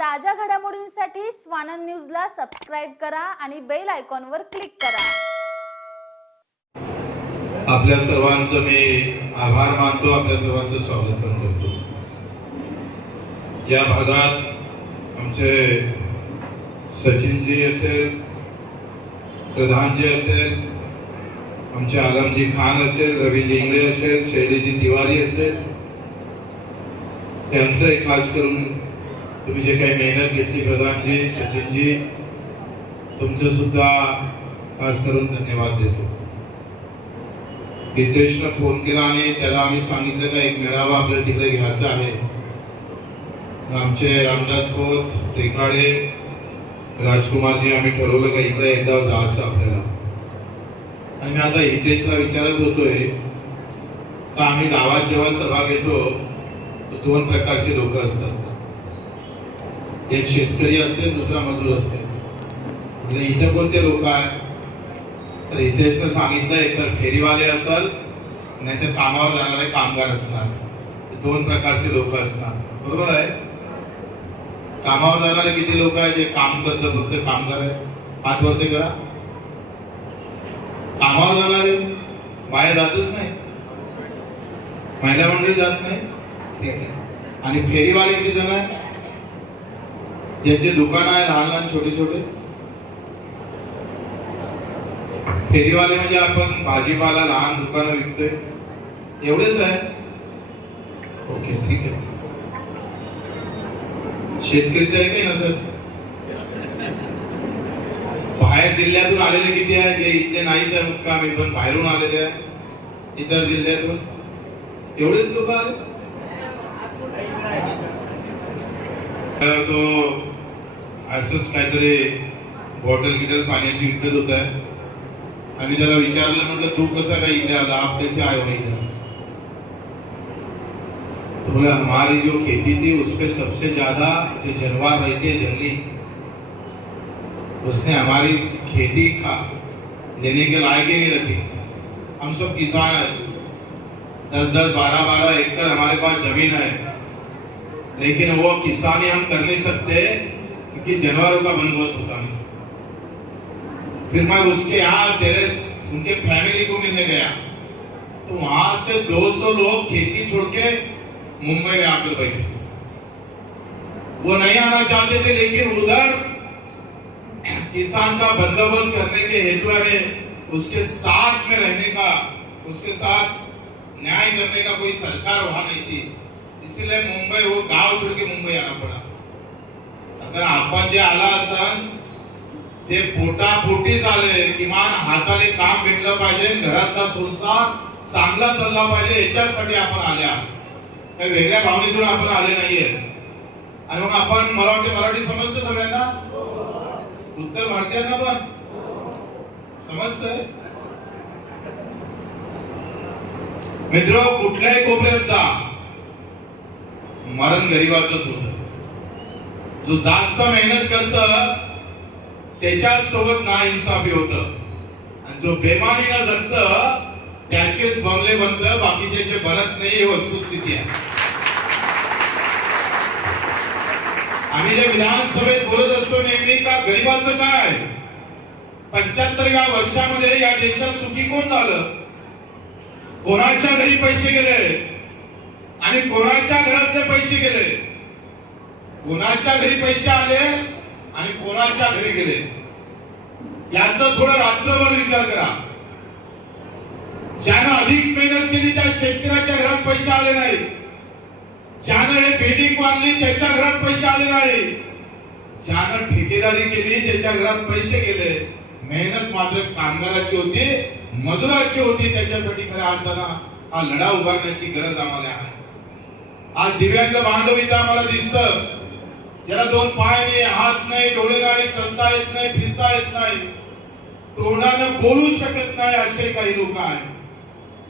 ताज्या घडामोडींसाठी स्वानंद न्यूजला सबस्क्राईब करा आणि बेल आयकॉनवर क्लिक करा. आपल्या सर्वांचं मी आभार मानतो आपल्या सर्वांचं स्वागत पण करतो. या भागात आमचे सचिनजी असेल प्रधानजी असेल आमचे आलमजी खान असेल रवीजी इंगळे असेल शैलीजी तिवारी असेल यांचं खास करून तुम्ही जे काही मेहनत घेतली प्रधानजी सचिनजी तुमचं सुद्धा खास करून धन्यवाद देतो. हितेशनं फोन केला आणि त्याला आम्ही सांगितलं का एक मेळावा आपल्याला तिकडे घ्यायचा आहे. आमचे रामदास खोत टेकाडे राजकुमारजी आम्ही ठरवलं का इकडे एकदा जायचं आपल्याला. आणि मी आता हितेशला विचारत होतोय का आम्ही गावात जेव्हा सभा घेतो तर दोन प्रकारचे लोक असतात. एक शेतकरी असते दुसरा मजूर असते. म्हणजे इथं कोणते लोक आहे तर हितेशनं सांगितलं एकतर फेरीवाले असल नाहीतर कामावर जाणारे कामगार असणार दोन प्रकारचे लोक असणार बरोबर आहे? कामावर जाणारे किती लोक आहे जे काम करतं फक्त कामगार आहे हात वरते करा. कामावर जाणारे बाहेर जातच नाही. महिला मंडळी जात नाही. ठीक आहे. आणि फेरीवाले किती जण आहे ज्यांचे दुकान आहे लहान लहान छोटे छोटे. फेरीवाले म्हणजे आपण भाजीपाला लहान दुकानं विकतोय. एवढेच आहे. ओके ठीक आहे. शेतकरी तर काही नसत बाहेर जिल्ह्यातून आलेले किती आहे? जे इथले नाहीच आहे मुक्कामी पण बाहेरून आलेले आहे. इतर जिल्ह्यातून. एवढेच लोक आले? तर तो असंच काहीतरी बॉटल गिटल पाण्याची विकत होत आहे. आणि त्याला विचारलं, म्हटलं, तू कसा काय इकडे आला? आप कैसे आए हो तो बोला, हमारी जो खेती थी उस पर सबसे ज़्यादा जो जानवर रहते हैं, जंगली, उसने हमारी खेती खा, लेने के लायक ही नहीं रखी। हम सब किसान हैं। दस दस, बारह बारह एकड़ हमारे पास ज़मीन है। लेकिन वो किसानी हम कर नहीं सकते क्योंकि जानवरों का बंदोबस्त होता नहीं। फिर मैं उसके यहाँ तेरे, उनके फैमिली को मिलने गया। तो वहाँ से 200 लोग खेती छोड़ के मुंबई में आकर बैठे वो नहीं आना चाहते थे, लेकिन उधर किसान का बंदोबस्त करने के हेतु में उसके साथ में रहने का, उसके साथ न्याय करने का कोई सरकार वहाँ नहीं थी। इसीलिए मुंबई, वो गाँव छोड़ के मुंबई आना पड़ा। तर आपण जे आला असन ते पोटापोटीच आले किमान हाताने काम भेटलं पाहिजे घरातला संसार चांगला चालला पाहिजे याच्यासाठी आपण आल्या. काही वेगळ्या भावनेतून आपण आले नाहीये. आणि मग आपण मराठी मराठी समजतो सगळ्यांना? उत्तर भारतीयांना पण. समजतंय? मित्र कुठल्याही कोपऱ्यात जा. मरण गरीबाच होत. जो जास्त मेहनत करत त्याच्या सोबत ना इन्साफी होत. आणि जो बेमानीनं जगत त्याचेच बंगले बंद बाकीचे बनत नाही ही वस्तुस्थिती आहे. आम्ही जे विधानसभेत बोलत असतो नेहमी का गरिबाचं काय? पंच्याहत्तरव्या वर्षामध्ये या देशात सुखी कोण झालं? कोणाच्या घरी पैसे गेले? आणि कोणाच्या घरातले पैसे गेले? कोणाच्या घरी पैसे आले आणि कोणाच्या घरी गेले? याचा थोडं रात्रभर विचार करा. ज्यानं अधिक मेहनत केली त्या शेतकऱ्याच्या घरात पैसे आले नाही ज्यानं हे बिल्डिंग बांधली त्याच्या घरात पैसे आले नाही. ज्यानं ठेकेदारी केली त्याच्या घरात पैसे गेले. मेहनत मात्र कामगाराची होती मजुराची होती. त्याच्यासाठी खऱ्या अर्थानं हा लढा उभारण्याची गरज आम्हाला आहे. आज दिव्यांग बांधव इथं आम्हाला दिसतं. ज्याला दोन पाय नाही हात नाही डोळे नाही चलता येत नाही फिरता येत नाही. तोंडानं बोलू शकत नाही असे काही लोक आहेत.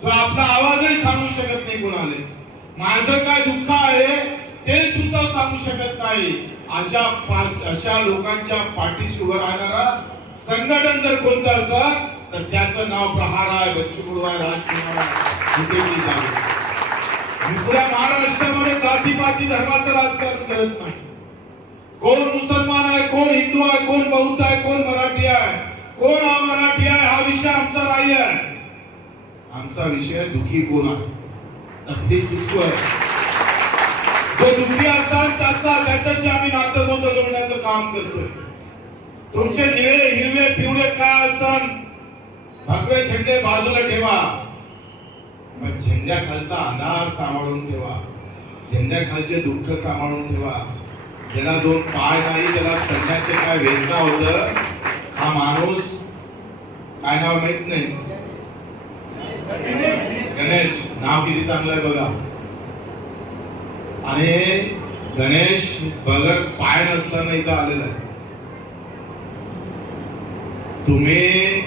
जो आपला आवाजही सांगू शकत नाही कोणाले. माझं काय दुःख आहे ते सुद्धा सांगू शकत नाही. अशा पा- अशा लोकांच्या पाठीशी उभं राहणारा संघटन जर कोणतं असं तर त्याचं नाव प्रहार आहे बच्चू आहे राजकुमार आहे महाराष्ट्रामध्ये जातीपाती धर्माचं राजकारण करत नाही. कोण मुसलमान आहे कोण हिंदू आहे कोण बौद्ध आहे कोण मराठी आहे? कोण हा मराठी आहे हा विषय आमचा नाही आहे. आमचा विषय दुखी कोण आहे? तकलीफ दिसतो आहे. जो दुखी असाल त्याचा त्याच्याशी आम्ही नातं होतं जोडण्याचं काम करतोय. तुमचे निळे हिरवे पिवळे काय असन भगवे झेंडे बाजूला ठेवा. मग झेंड्या खालचा अंधार सांभाळून ठेवा. झेंड्या खालचे दुःख सांभाळून ठेवा. ज्याला दोन पाय नाही त्याला संध्याचे काय वेदना होत? हा माणूस काय नाव माहीत नाही. गणेश नाव किती चांगलं आहे बघा. आणि गणेश बगर पाय नसताना इथं आलेला आहे. तुम्ही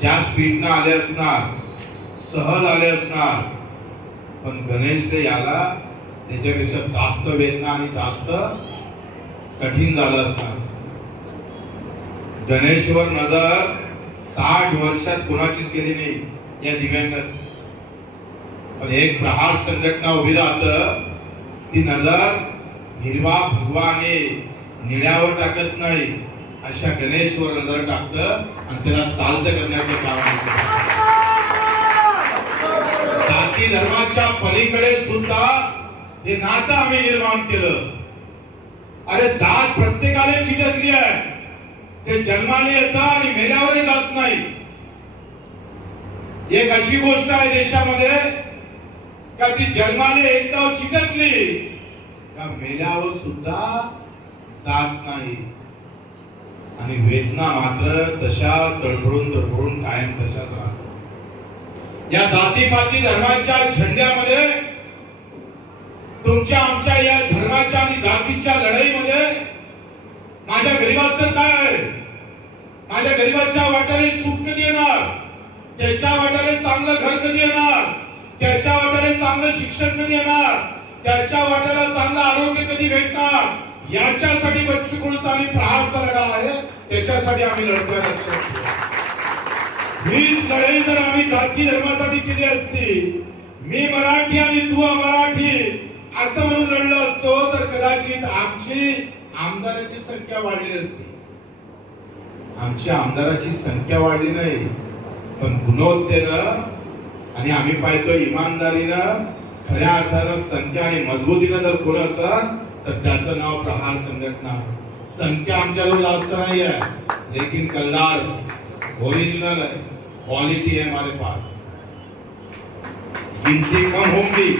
ज्या स्पीडनं आले असणार सहज आले असणार पण गणेश ते याला त्याच्यापेक्षा जास्त वेदना आणि जास्त कठीण झालं असणार. गणेशवर नजर साठ वर्षात कोणाचीच गेली नाही या दिव्यांगाच. पण एक प्रहार संघटना उभी राहत ती नजर हिरवा भगवा आणि निळ्यावर टाकत नाही अशा गणेशवर नजर टाकत आणि त्याला चालत करण्याचं काम जाती धर्माच्या पलीकडे सुद्धा हे नातं आम्ही निर्माण केलं. अरे जात प्रत्येकाने चिटकली आहे. ते जन्माने येतं आणि मेल्यावरही जात नाही. एक अशी गोष्ट आहे देशामध्ये का ती जन्माने एकदा चिटकली का मेल्यावर सुद्धा जात नाही. आणि वेदना मात्र तशा तडफडून तडफडून कायम तशाच राहतो. या जातीपाती धर्माच्या झेंड्यामध्ये तुमच्या आमच्या या धर्माच्या आणि जातीच्या लढाईमध्ये माझ्या गरीबाचं काय आहे? माझ्या गरीबाच्या वाट्याने सुख कधी येणार? त्याच्या वाट्याने चांगलं घर कधी येणार? त्याच्या वाट्याने चांगलं शिक्षण कधी येणार? त्याच्या वाट्याला चांगलं आरोग्य कधी भेटणार? याच्यासाठी बच्चूकडूचा आणि प्रहारचा लढा आहे. त्याच्यासाठी आम्ही लढतोय लक्षात हीच लढाई जर आम्ही जाती धर्मासाठी केली असती मी मराठी आणि तू मराठी असं म्हणून लढलो असतो तर कदाचित आमची आमदाराची संख्या वाढली असती. आमची आमदाराची संख्या वाढली नाही पण गुणवत्तेनं आणि आम्ही पाहतो इमानदारीनं खऱ्या अर्थानं संख्या आणि मजबूतीनं जर कोण असत तर त्याचं नाव प्रहार संघटना. संख्या आमच्याजवळ जास्त नाही आहे लेकिन कलदार ओरिजिनल है क्वालिटी है हमारे पास. गिनती कम होंगी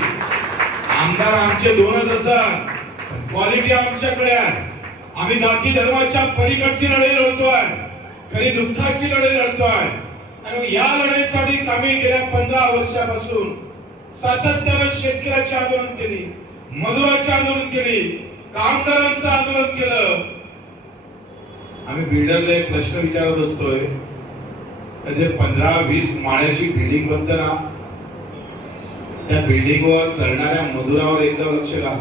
आमदार आमचे दोनच असतात. क्वालिटी आमच्याकडे आहे. आम्ही जाती धर्माच्या पलीकडची लढाई लढतोय. खरी दुःखाची लढाई लढतोय. आणि या लढाईसाठी आम्ही गेल्या पंधरा वर्षापासून सातत्यानं शेतकऱ्याचे आंदोलन केली मजुराचे आंदोलन केली कामगारांचं आंदोलन केलं. आम्ही बिल्डरला एक प्रश्न विचारत असतोय. म्हणजे पंधरा वीस माळ्याची बिल्डिंग बनते ना? त्या बिल्डिंगवर चढणाऱ्या मजुरावर एकदा लक्ष घाल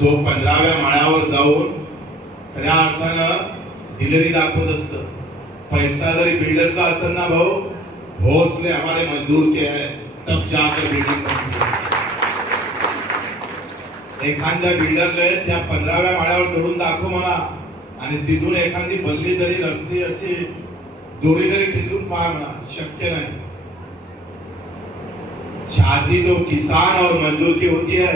जो पंधराव्या माळ्यावर जाऊन खऱ्या अर्थानं दिलेरी दाखवत असत. पैसा जरी बिल्डरचा असेल ना भाऊ भोसले हमारे मजदूर के है तब जाकर बिल्डिंग एखाद्या बिल्डरले त्या पंधराव्या माळ्यावर चढून दाखव म्हणा आणि तिथून एखादी बल्ली तरी रस्ती अशी दोरी जरी खिचून पहा म्हणा शक्य नाही. शादी तो किसान और मजदूर की होती है।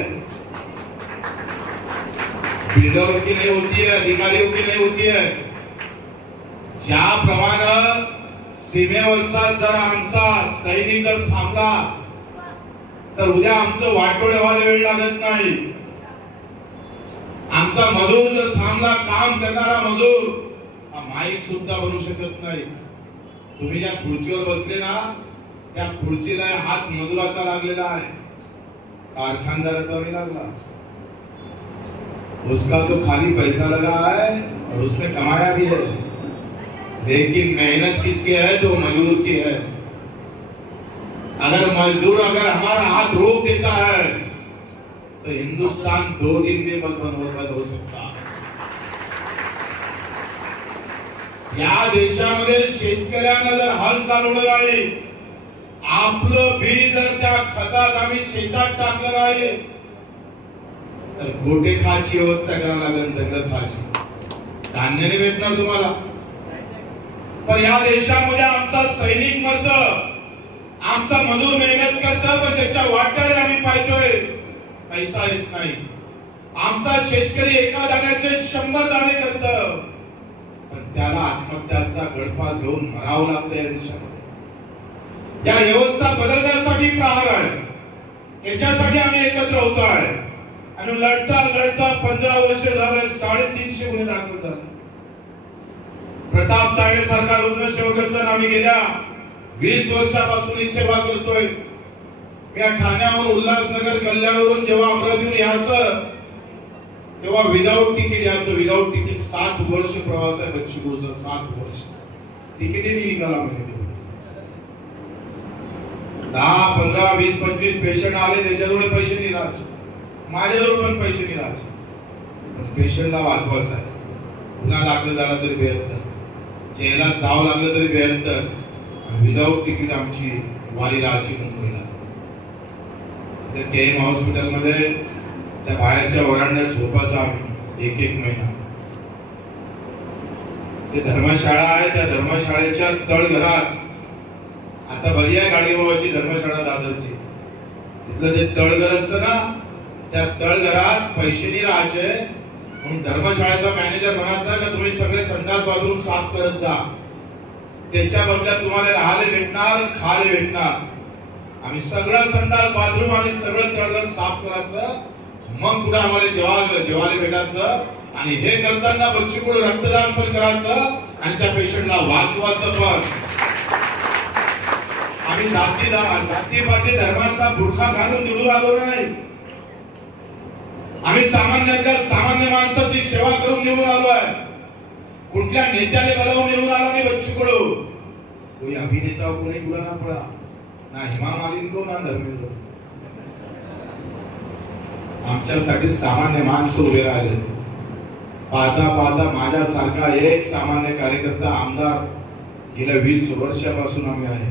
बिल्डरों की नहीं होती है अधिकारियों की नहीं होती है। ज्याप्रमाणे सीमेवरचा जर आमचा सैनिक जर थांबला तर उद्या आमचं वाटोळे व्हायला वेळ लागत नाही। आमचा मजूर जर थांबला काम करणारा मजूर हा माईक सुद्धा बनू शकत नाही। तुम्ही ज्या खुर्चीवर बसले ना त्या खुर्चीला हात मजुराचा लागलेला आहे. कारखानदाराचा उसका तो खाली पैसा लगा है और उसने कमाया भी है. लेकिन मेहनत किसकी है? तो मजदूर की है. अगर मजदूर अगर हमारा हाथ रोक देता है तो हिंदुस्तान दो दिन में बंद बंद हो- सकता या देशामध्ये शेतकऱ्यानं जर हल चालवलं नाही आपलं बी जर त्या खतात आम्ही शेतात टाकलं नाही तर गोटे खायची व्यवस्था करावी लागेल दगड खायची. धान्य नाही भेटणार तुम्हाला. पण या देशामध्ये आमचा सैनिक मरत आमचा मजूर मेहनत करत पण त्याच्या वाट्याने आम्ही पाहतोय पैसा येत नाही. आमचा शेतकरी एका दाण्याचे शंभर दाणे करत पण त्याला आत्महत्याचा गळफास घेऊन मरावं लागतं या देशामध्ये. या व्यवस्था बदलण्यासाठी प्रहार आहे. याच्यासाठी आम्ही एकत्र होतो आहे. आणि लढता लढता पंधरा वर्ष झालं साडेतीनशे गुन्हे दाखल झाले. प्रताप ताडे सरकार रुग्णसेवक असताना आम्ही गेल्या वीस वर्षापासून ही सेवा करतोय. या ठाण्यावर उल्हासनगर कल्याणवरून जेव्हा अमरावतीहून यायचं तेव्हा विदाऊट तिकीट यायचं. विदाऊट तिकीट सात वर्ष प्रवास आहे बच्चूपूरचा सात वर्ष. तिकीटही निघाला महिने दहा पंधरा वीस पंचवीस पेशंट आले त्याच्याजवळ पैसे नाही राहत. माझ्याजवळ पण पैसे नाही राहत. पण पेशंटला वाचवायचं आहे. पुन्हा दाखल झाला तरी बेहत्तर. जेला जावं लागलं तरी बेहत्तर. विदाऊट तिकीट आमची वाली राहायची मुंबईला त्या के एम हॉस्पिटलमध्ये त्या बाहेरच्या वरांड्यात झोपायचं आम्ही एक एक महिना. ते धर्मशाळा आहे त्या धर्मशाळेच्या तळघरात आता बरी गाडगेबाबाची धर्मशाळा दादरची. तिथलं जे तळघर असतं ना त्या तळघरात पैसे नाही राहायचे. म्हणून धर्मशाळेचा मॅनेजर म्हणायचा का तुम्ही सगळे संडास बाथरूम साफ करत जा. त्याच्या बदल्यात तुम्हाला राहायला भेटणार खायला भेटणार. आम्ही सगळं संडास बाथरूम आणि सगळं तळघर साफ करायचं. मग पुढे आम्हाला जेवायला जेवायला भेटायचं. आणि हे करताना बच्चूकडे रक्तदान पण करायचं. आणि त्या पेशंटला वाचवायचं पण. आम्ही जाती जातीपाती धर्माचा बुरखा घालून निवडून आलो नाही. आम्ही सामान्यातल्या सामान्य माणसाची सेवा करून निवडून आलो आहे. कुठल्या नेत्याने बलावून निवडून आला नाही बच्चू कडू? कोणी अभिनेता कोणी बुला ना पडा ना हेमा मालिन को ना धर्मेंद्र? आमच्यासाठी सामान्य माणसं उभे राहिले. पाहता पाहता माझ्यासारखा एक सामान्य कार्यकर्ता आमदार गेल्या वीस वर्षापासून आम्ही आहे.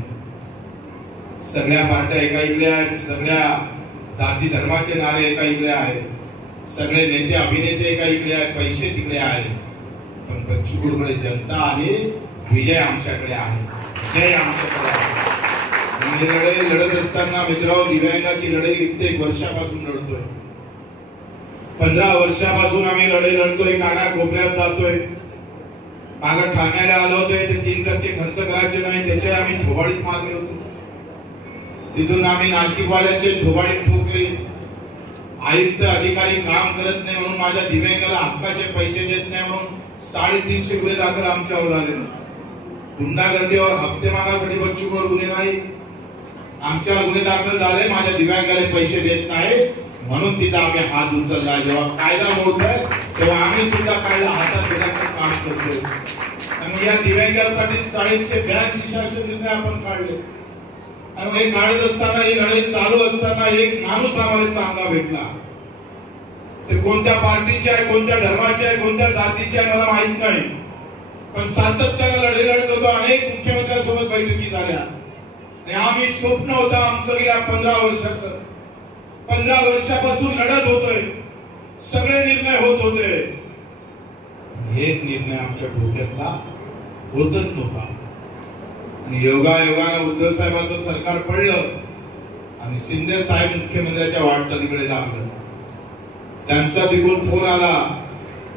सगळ्या पार्ट्या एका इकडे आहेत सगळ्या जाती धर्माचे नारे एका इकडे आहेत सगळे नेते अभिनेते एका इकडे आहेत पैसे तिकडे आहेत. पण बच्चूकडकडे जनता आणि विजय आमच्याकडे आहे. जय आमच्याकडे आहे. ही लढाई लढत असताना मित्रांनो दिव्यांगाची लढाई कित्येक वर्षापासून लढतोय. पंधरा वर्षापासून आम्ही लढाई लढतोय काना कोपऱ्यात जातोय. मागं ठाण्याला आलो होते ते तीन टक्के खर्च करायचे नाही त्याचे आम्ही थोबाडीत मारले होतो. तिथून आम्ही नाशिकवाल्यांचे थोबाडे ठोकले. आयुक्त अधिकारी काम करत नाही म्हणून माझ्या दिव्यांगाला हक्काचे पैसे देत नाही म्हणून साडेतीनशे गुन्हे दाखल आमच्यावर झाले. गुंडागर्दीवर हप्ते मागासाठी बच्चूकडे गुन्हे नाही. आमच्यावर गुन्हे दाखल झाले माझ्या दिव्यांगाला पैसे देत नाही. म्हणून तिथं आम्ही हात उचलला. जेव्हा कायदा मोडतोय तेव्हा आम्ही सुद्धा कायदा हातात घेण्याचं काम करतोय. आणि या दिव्यांगासाठी चाळीसशे ब्याऐंशी शासन निर्णय आपण काढले. आणि हे काढत असताना ही लढाई चालू असताना एक माणूस आम्हाला चांगला भेटला. ते कोणत्या पार्टीचे आहे कोणत्या धर्माचे आहे कोणत्या जातीचे आहे मला माहीत नाही. पण सातत्यानं लढे लढत होतो अनेक मुख्यमंत्र्यांसोबत बैठकी झाल्या. आणि आम्ही स्वप्न होतं आमचं गेल्या पंधरा वर्षाचं. पंधरा वर्षापासून लढत होतोय. सगळे निर्णय होत होते. एक निर्णय आमच्या डोक्यातला होतच नव्हता. आणि योगा योगानं उद्धव साहेबांचं सरकार पडलं आणि शिंदे साहेब मुख्यमंत्र्याच्या वाटचालीकडे लागलं. त्यांचा तिकडून फोन आला.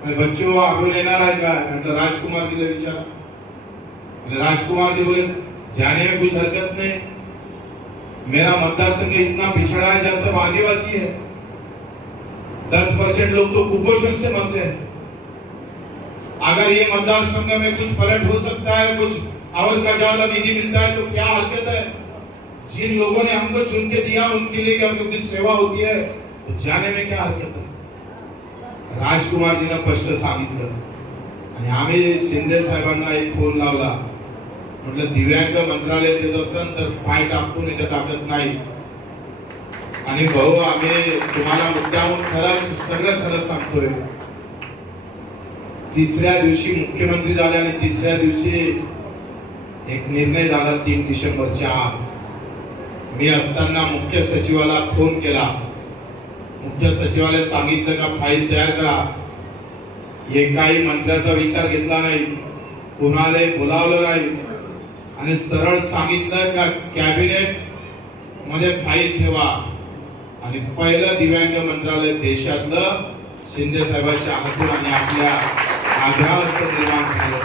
बच्चू आपण येणार आहे काय म्हटलं राजकुमारजीला विचारा. आणि राजकुमार जी बोले जाने में कुछ हरकत नहीं. मेरा मतदार संघ इतना पिछड़ा है जैसे सब आदिवासी है. दस परसेंट लोग तो कुपोषण से मरते हैं। अगर ये मतदार संघ में कुछ पलट हो सकता है कुछ और का ज्यादा निधि मिलता है तो क्या हरकत है? जिन लोगों ने हमको चुन के दिया उनके लिए अगर कुछ सेवा होती है? तो जाने में क्या हरकत है? ने स्पष्ट सांगितलं आणि आम्ही शिंदे साहेबांना एक फोन लावला। म्हटलं दिव्यांग मंत्रालय देत असेल तर पाय टाकतो नाही तर टाकत नाही. आणि भाऊ आम्ही तुम्हाला मुद्द्याहून खरं सगळं खरं सांगतोय. तिसऱ्या दिवशी मुख्यमंत्री झाले आणि तिसऱ्या दिवशी एक निर्णय झाला तीन डिसेंबरच्या आत. मी असताना मुख्य सचिवाला फोन केला. मुख्य सचिवाला सांगितलं का फाईल तयार करा. एकाही मंत्र्याचा विचार घेतला नाही. कुणाला बोलावलं नाही. आणि सरळ सांगितलं का कॅबिनेटमध्ये फाईल ठेवा. आणि पहिलं दिव्यांग मंत्रालय देशातलं शिंदे साहेबांच्या हातून आणि आपल्या आग्रहास्थ निर्माण झालं.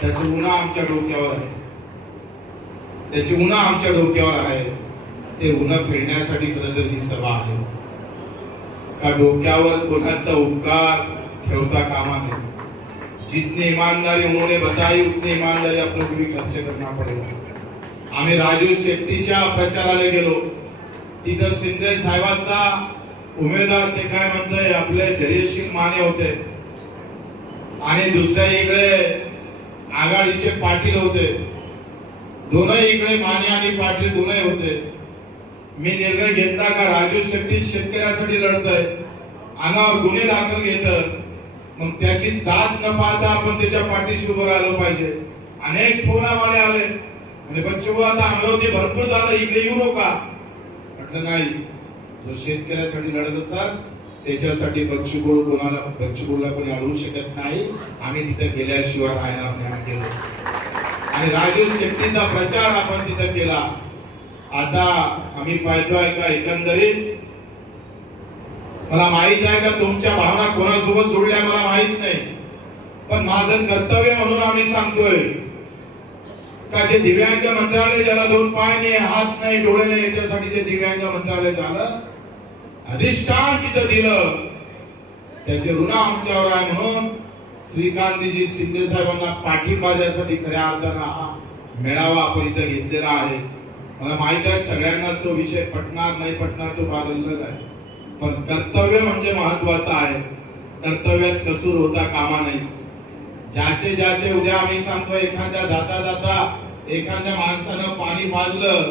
त्याची उन्हा आमच्या डोक्यावर आहे. त्याची उन्हा आमच्या डोक्यावर आहे. ते उन्हा फेडण्यासाठी खरं तर ही सभा आहे. का डोक्यावर कोणाचा उपकार ठेवता कामा नये. जितनी ईमानदारी उन्होंने बताई उतनी ईमानदारी आप लोग भी खर्च करना पडेल आम्ही राजू शेट्टीच्या प्रचाराला गेलो. तिथं शिंदे साहेबांचा उमेदवार ते काय म्हणतंय आपले धैर्यशील माने होते. आणि दुसऱ्या इकडे आघाडीचे पाटील होते. दोनही इकडे माने आणि पाटील दोनही होते. मी निर्णय घेतला का राजू शेट्टी शेतकऱ्यासाठी लढतय. अंगावर गुन्हे दाखल घेत मग त्याची जात न पाहता आपण त्याच्या पाठीशी उभं राहिलो पाहिजे. अनेक फोन आम्हाला आले. म्हणजे बच्चू आता अमरावती भरपूर झालं. इकडे येऊ नका. म्हटलं नाही. जो शेतकऱ्यासाठी लढत असाल त्याच्यासाठी बच्चू कोणाला बच्चू कोणी अडवू शकत नाही. आम्ही तिथे गेल्याशिवाय राहणार नाही आम्ही गेलो. आणि राजू शेट्टीचा प्रचार आपण तिथे केला. आता आम्ही पाहतोय का एकंदरीत? मला माहीत आहे का तुमच्या भावना कोणासोबत जोडल्या मला माहीत नाही. पण माझं कर्तव्य म्हणून आम्ही सांगतोय का जे दिव्यांग मंत्रालय ज्याला दोन पाय नाही हात नाही डोळे नाही याच्यासाठी जे दिव्यांग मंत्रालय झालं अधिष्ठान तिथं दिलं. त्याचे ऋण आमच्यावर आहे म्हणून श्रीकांतजी शिंदे साहेबांना पाठिंबा द्यासाठी खऱ्या अर्थानं हा मेळावा आपण इथं घेतलेला आहे. मला माहीत आहे सगळ्यांनाच तो विषय पटणार नाही पटणार तो भाग अलग आहे. पण कर्तव्य म्हणजे महत्वाचं आहे. कर्तव्यात कसूर होता कामा नाही ज्याचे ज्याचे उद्या आम्ही सांगतो एखाद्या जाता जाता एखाद्या माणसानं पाणी पाजलं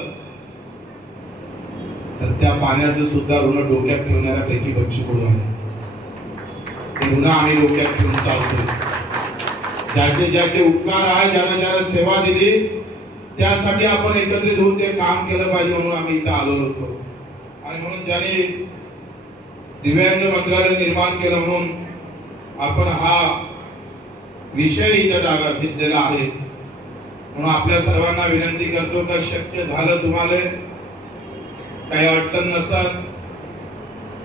तर त्या पाण्याचं सुद्धा ऋण डोक्यात ठेवणाऱ्या पैकी बच्चू कडू आहे. ते ऋण आम्ही डोक्यात ठेवून चालतो ज्याचे ज्याचे उपकार आहे ज्यानं ज्यानं सेवा दिली त्यासाठी आपण एकत्रित होऊन ते काम केलं पाहिजे म्हणून आम्ही इथं आलो होतो. आणि म्हणून ज्याने दिव्यांग मंत्रालय निर्माण केलं म्हणून आपण हा विषय इथं टाका घेतलेला आहे. म्हणून आपल्या सर्वांना विनंती करतो का शक्य झालं तुम्हाला काही अडचण नसल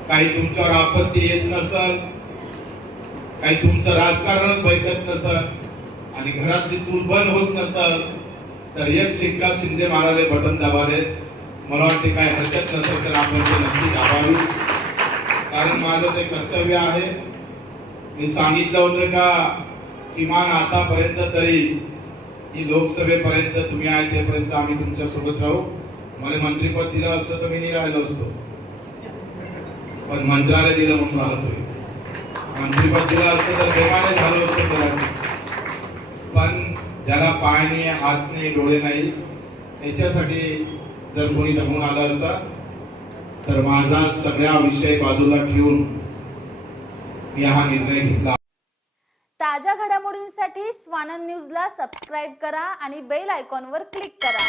काही तुमच्यावर आपत्ती येत नसल काही तुमचं राजकारणच बैठत नसल आणि घरातली चूल बंद होत नसल तर एक शिक्का शिंदे माराले बटन दाबाले. मला वाटते काही हरकत नसेल तर आपण ते नक्की दाबावी. कारण माझं ते कर्तव्य आहे. मी सांगितलं होतं का किमान आतापर्यंत तरी ही लोकसभेपर्यंत तुम्ही आहे तेपर्यंत आम्ही तुमच्यासोबत राहू. मला मंत्रीपद दिलं असतं तर मी नाही राहिलो असतो. पण मंत्रालय दिलं म्हणून राहतोय. मंत्रीपद दिलं असतं तर बेमाने झालो असतो कदाचित पण ज्याला पाय नाही हात नाही डोळे नाही याच्यासाठी जर कोणी धावून आलं असता तर माझा सगळ्या विषय बाजूला ठेवून मी हा निर्णय घेतला. ताज्या घडामोडींसाठी स्वानंद न्यूजला सबस्क्राईब करा आणि बेल आयकॉनवर क्लिक करा.